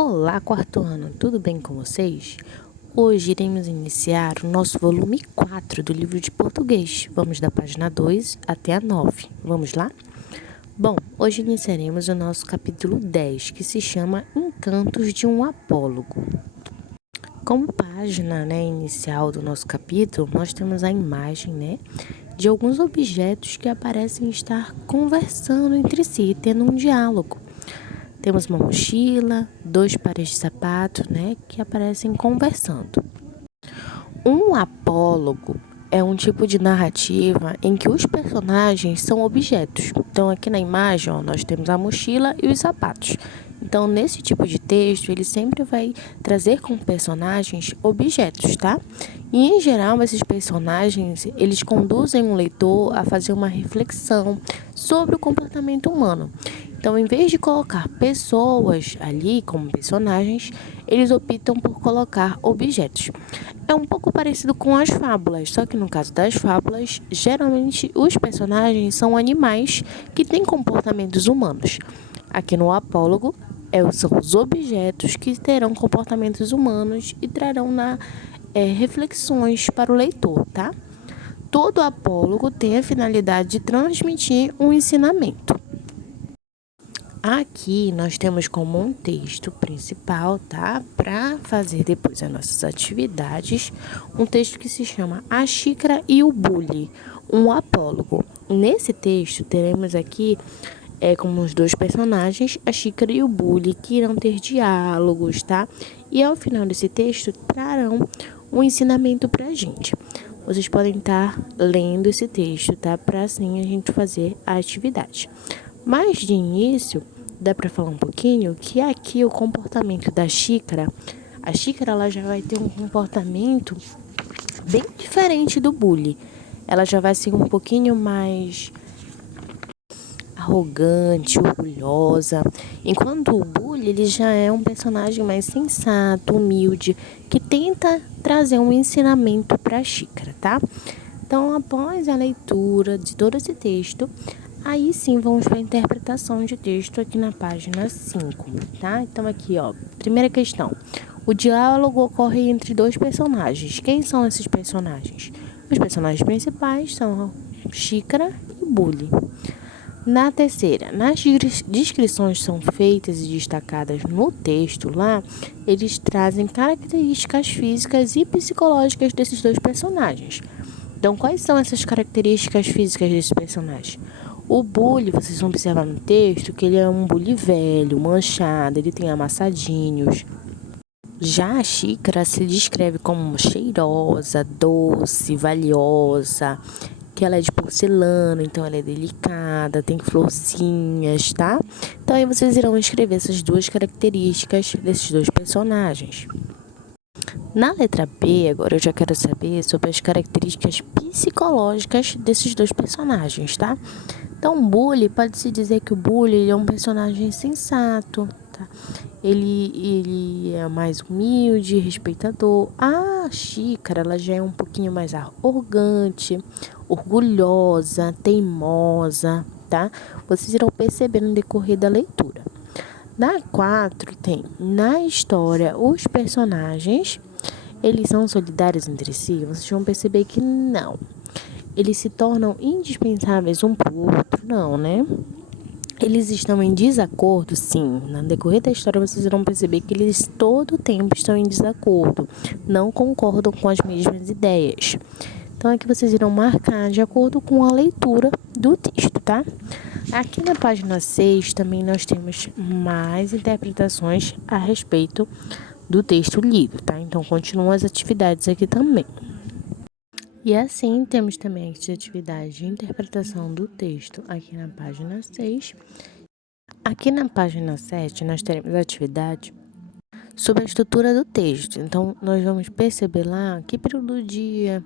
Olá, quarto ano, tudo bem com vocês? Hoje iremos iniciar o nosso volume 4 do livro de português. Vamos da página 2 até a 9. Vamos lá? Bom, hoje iniciaremos o nosso capítulo 10, que se chama Encantos de um Apólogo. Como página inicial do nosso capítulo, nós temos a imagem de alguns objetos que parecem estar conversando entre si, tendo um diálogo. Temos uma mochila, 2 pares de sapatos, que aparecem conversando. Um apólogo é um tipo de narrativa em que os personagens são objetos. Então, aqui na imagem, nós temos a mochila e os sapatos. Então, nesse tipo de texto, ele sempre vai trazer como personagens objetos, tá? E, em geral, esses personagens, eles conduzem o leitor a fazer uma reflexão sobre o comportamento humano. Então, em vez de colocar pessoas ali como personagens, eles optam por colocar objetos. É um pouco parecido com as fábulas, só que no caso das fábulas, geralmente os personagens são animais que têm comportamentos humanos. Aqui no apólogo, são os objetos que terão comportamentos humanos e trarão reflexões para o leitor, tá? Todo apólogo tem a finalidade de transmitir um ensinamento. Aqui nós temos como um texto principal, tá? Para fazer depois as nossas atividades, um texto que se chama A Xícara e o Bule, um apólogo. Nesse texto teremos aqui como os 2 personagens, a Xícara e o Bule, que irão ter diálogos, tá? E ao final desse texto trarão um ensinamento pra gente. Vocês podem estar lendo esse texto, tá? Para assim a gente fazer a atividade. Mas de início, dá para falar um pouquinho que aqui o comportamento da Xícara, a Xícara ela já vai ter um comportamento bem diferente do Bule. Ela já vai ser um pouquinho mais arrogante, orgulhosa, enquanto o Bule ele já é um personagem mais sensato, humilde, que tenta trazer um ensinamento para a Xícara, tá? Então, após a leitura de todo esse texto, aí sim vamos para a interpretação de texto aqui na página 5, tá? Então aqui, primeira questão. O diálogo ocorre entre 2 personagens. Quem são esses personagens? Os personagens principais são Xícara e Bule. Na terceira, nas descrições são feitas e destacadas no texto lá, eles trazem características físicas e psicológicas desses 2 personagens. Então, quais são essas características físicas desses personagens? O Bule, vocês vão observar no texto que ele é um Bule velho, manchado, ele tem amassadinhos. Já a Xícara se descreve como cheirosa, doce, valiosa, que ela é de porcelana, então ela é delicada, tem florzinhas, tá? Então aí vocês irão escrever essas 2 características desses 2 personagens. Na letra B, agora eu já quero saber sobre as características psicológicas desses 2 personagens, tá? Então, o Bule, pode-se dizer que o Bule ele é um personagem sensato, tá? Ele é mais humilde, respeitador. A Xícara, ela já é um pouquinho mais arrogante, orgulhosa, teimosa, tá? Vocês irão perceber no decorrer da leitura. Na 4 tem, na história, os personagens, eles são solidários entre si? Vocês vão perceber que não. Eles se tornam indispensáveis um para o outro? Não, né? Eles estão em desacordo? Sim. No decorrer da história, vocês irão perceber que eles todo o tempo estão em desacordo. Não concordam com as mesmas ideias. Então, aqui vocês irão marcar de acordo com a leitura do texto, tá? Aqui na página 6 também nós temos mais interpretações a respeito do texto lido, tá? Então, continuam as atividades aqui também. E assim, temos também a atividade de interpretação do texto aqui na página 6. Aqui na página 7, nós teremos a atividade sobre a estrutura do texto. Então, nós vamos perceber lá que período do dia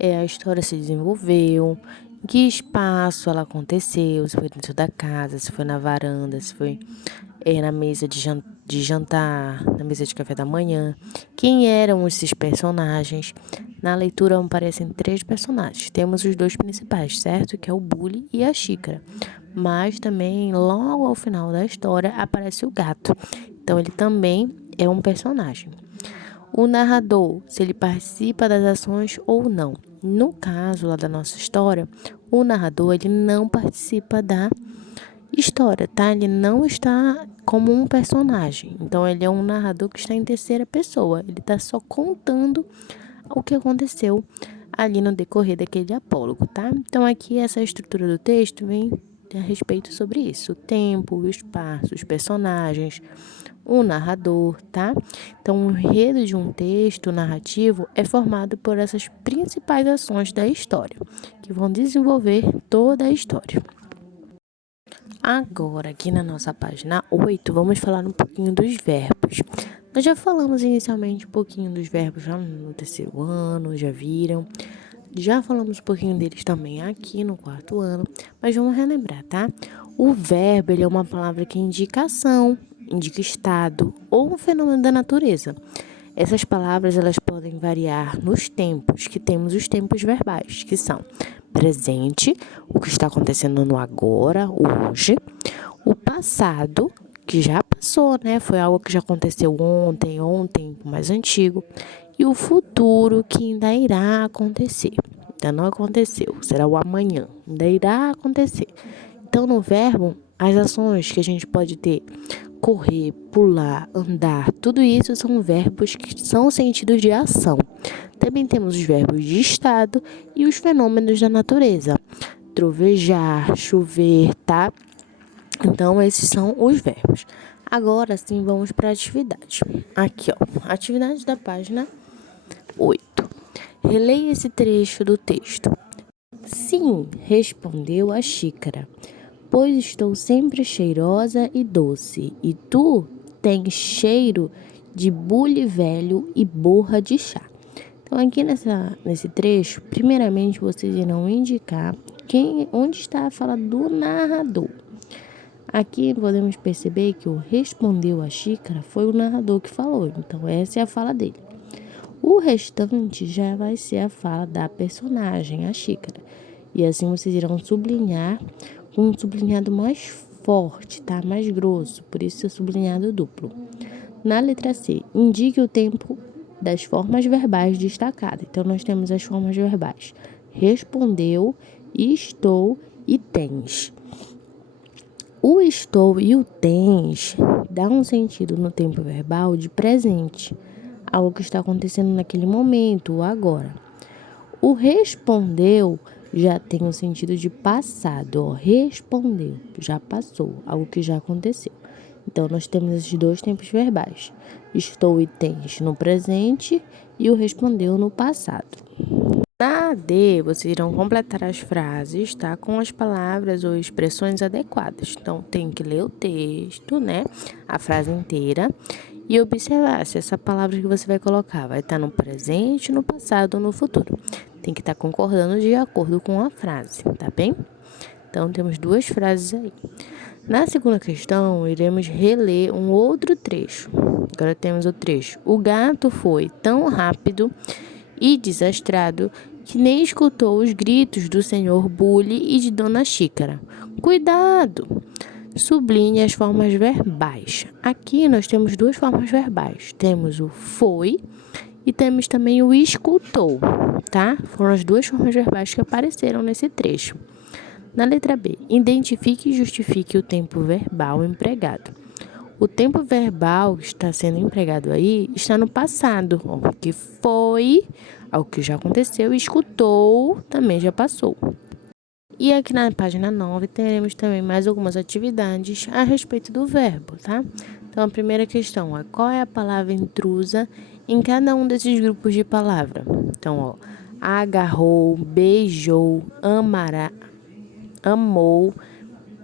a história se desenvolveu, em que espaço ela aconteceu, se foi dentro da casa, se foi na varanda, se foi na mesa de jantar, na mesa de café da manhã. Quem eram esses personagens? Na leitura aparecem 3 personagens. Temos os 2 principais, certo? Que é o Bule e a Xícara. Mas também, logo ao final da história, aparece o gato, Então, ele também é um personagem. O narrador, se ele participa das ações ou não. No caso lá da nossa história, o narrador, ele não participa da história, tá? Ele não está como um personagem. Então, ele é um narrador que está em terceira pessoa. Ele está só contando o que aconteceu ali no decorrer daquele apólogo, tá? Então, aqui essa estrutura do texto vem a respeito sobre isso. O tempo, o espaço, os personagens, o narrador, tá? Então, o enredo de um texto narrativo é formado por essas principais ações da história, que vão desenvolver toda a história. Agora, aqui na nossa página 8, vamos falar um pouquinho dos verbos. Nós já falamos inicialmente um pouquinho dos verbos já no terceiro ano, já viram? Já falamos um pouquinho deles também aqui no quarto ano, mas vamos relembrar, tá? O verbo, ele é uma palavra que indica ação, indica estado ou um fenômeno da natureza. Essas palavras, elas podem variar nos tempos, que temos os tempos verbais, que são presente, o que está acontecendo no agora, o hoje, o passado, que já passou, né? Foi algo que já aconteceu ontem, mais antigo, e o futuro, que ainda irá acontecer. Ainda não aconteceu, será o amanhã, ainda irá acontecer. Então, no verbo, as ações que a gente pode ter, correr, pular, andar, tudo isso são verbos que são sentidos de ação. Também temos os verbos de estado e os fenômenos da natureza. Trovejar, chover, tá? Então, esses são os verbos. Agora sim, vamos para a atividade. Aqui, ó, atividade da página 8. Releia esse trecho do texto. Sim, respondeu a xícara, pois estou sempre cheirosa e doce, e tu tens cheiro de bule velho e borra de chá. Então, aqui nesse trecho, primeiramente vocês irão indicar onde está a fala do narrador. Aqui podemos perceber que o respondeu a xícara foi o narrador que falou, então essa é a fala dele. O restante já vai ser a fala da personagem, a xícara. E assim vocês irão sublinhar com um sublinhado mais forte, tá? Mais grosso, por isso é sublinhado duplo. Na letra C, indique o tempo das formas verbais destacadas. Então, nós temos as formas verbais respondeu, estou e tens. O estou e o tens dá um sentido no tempo verbal de presente, algo que está acontecendo naquele momento, ou agora. O respondeu já tem um sentido de passado, ó, respondeu, já passou, algo que já aconteceu. Então, nós temos esses dois tempos verbais, estou e tens no presente e o respondeu no passado. Na AD, vocês irão completar as frases, tá? Com as palavras ou expressões adequadas. Então, tem que ler o texto, né? A frase inteira. E observar se essa palavra que você vai colocar vai estar no presente, no passado ou no futuro. Tem que estar concordando de acordo com a frase, tá bem? Então, temos duas frases aí. Na segunda questão, iremos reler um outro trecho. Agora temos o trecho. O gato foi tão rápido e desastrado que nem escutou os gritos do senhor Bully e de Dona Xícara. Cuidado! Sublinhe as formas verbais. Aqui nós temos duas formas verbais. Temos o foi e temos também o escutou, tá? Foram as duas formas verbais que apareceram nesse trecho. Na letra B, identifique e justifique o tempo verbal empregado. O tempo verbal que está sendo empregado aí está no passado, ó, que foi algo que já aconteceu e escutou também já passou. E aqui na página 9 teremos também mais algumas atividades a respeito do verbo, tá? Então, a primeira questão é qual é a palavra intrusa em cada um desses grupos de palavra. Então, ó, agarrou, beijou, amará, amou,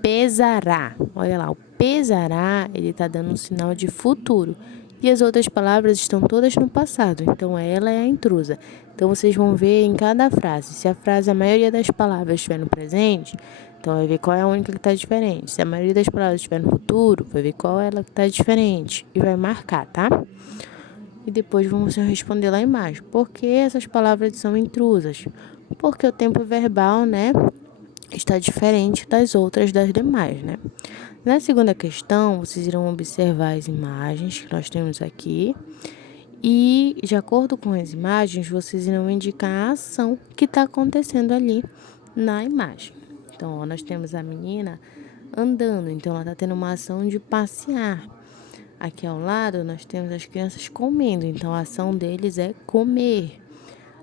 pesará. Olha lá, o pesará, ele tá dando um sinal de futuro. E as outras palavras estão todas no passado, então ela é a intrusa. Então, vocês vão ver em cada frase. Se a maioria das palavras estiver no presente, então vai ver qual é a única que está diferente. Se a maioria das palavras estiver no futuro, vai ver qual é ela que está diferente. E vai marcar, tá? E depois vamos responder lá embaixo. Por que essas palavras são intrusas? Porque o tempo verbal, né, está diferente das outras das demais, né? Na segunda questão, vocês irão observar as imagens que nós temos aqui e, de acordo com as imagens, vocês irão indicar a ação que está acontecendo ali na imagem. Então, ó, nós temos a menina andando, então ela está tendo uma ação de passear. Aqui ao lado, nós temos as crianças comendo, então a ação deles é comer.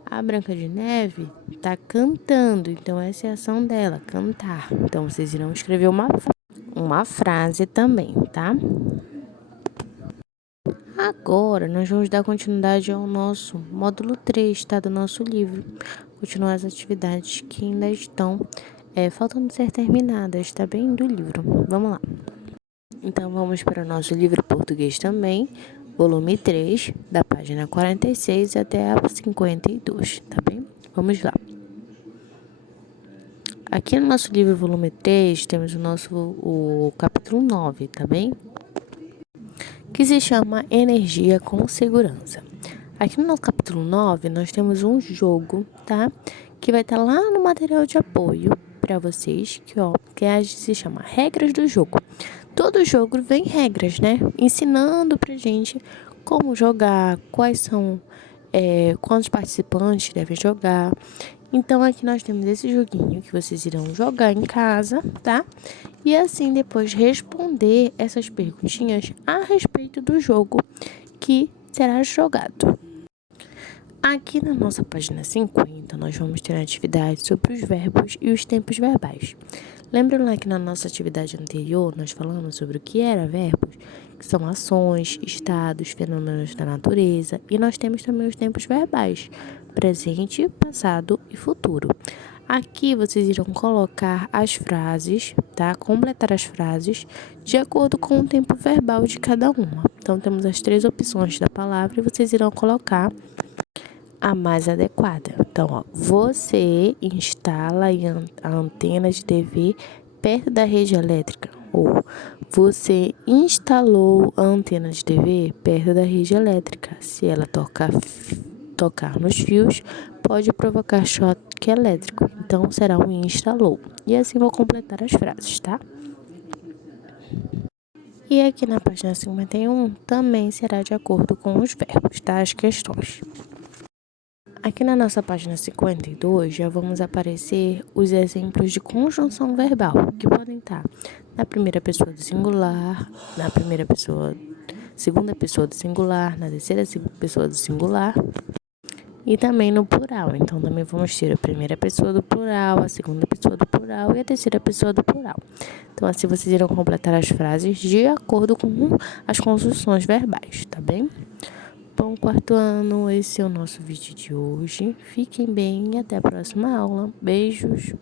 A Branca de Neve está cantando, então essa é a ação dela, cantar. Então, vocês irão escrever uma frase também, tá? Agora, nós vamos dar continuidade ao nosso módulo 3, tá? Do nosso livro. Continuar as atividades que ainda estão faltando ser terminadas, tá bem? Do livro. Vamos lá. Então, vamos para o nosso livro português também, volume 3, da página 46 até a 52, tá bem? Vamos lá. Aqui no nosso livro, volume 3, temos o capítulo 9, tá bem? Que se chama Energia com Segurança. Aqui no nosso capítulo 9, nós temos um jogo, tá? Que vai estar lá no material de apoio para vocês, que se chama Regras do Jogo. Todo jogo vem regras, né? Ensinando pra gente como jogar, quantos participantes devem jogar. Então, aqui nós temos esse joguinho que vocês irão jogar em casa, tá? E assim, depois responder essas perguntinhas a respeito do jogo que será jogado. Aqui na nossa página 50, nós vamos ter atividades sobre os verbos e os tempos verbais. Lembram lá que na nossa atividade anterior, nós falamos sobre o que era verbos, que são ações, estados, fenômenos da natureza, e nós temos também os tempos verbais, presente, passado e futuro. Aqui vocês irão colocar as frases, tá? Completar as frases de acordo com o tempo verbal de cada uma. Então, temos as 3 opções da palavra e vocês irão colocar a mais adequada. Então, ó, você instala a antena de TV perto da rede elétrica. Ou você instalou a antena de TV perto da rede elétrica. Se ela tocar nos fios, pode provocar choque elétrico. Então, será um instalou. E assim vou completar as frases, tá? E aqui na página 51 também será de acordo com os verbos, tá? As questões. Aqui na nossa página 52 já vamos aparecer os exemplos de conjunção verbal, que podem estar na primeira pessoa do singular, na segunda pessoa do singular, na terceira pessoa do singular e também no plural. Então, também vamos ter a primeira pessoa do plural, a segunda pessoa do plural e a terceira pessoa do plural. Então, assim vocês irão completar as frases de acordo com as construções verbais, tá bem? Bom, quarto ano, esse é o nosso vídeo de hoje. Fiquem bem e até a próxima aula. Beijos!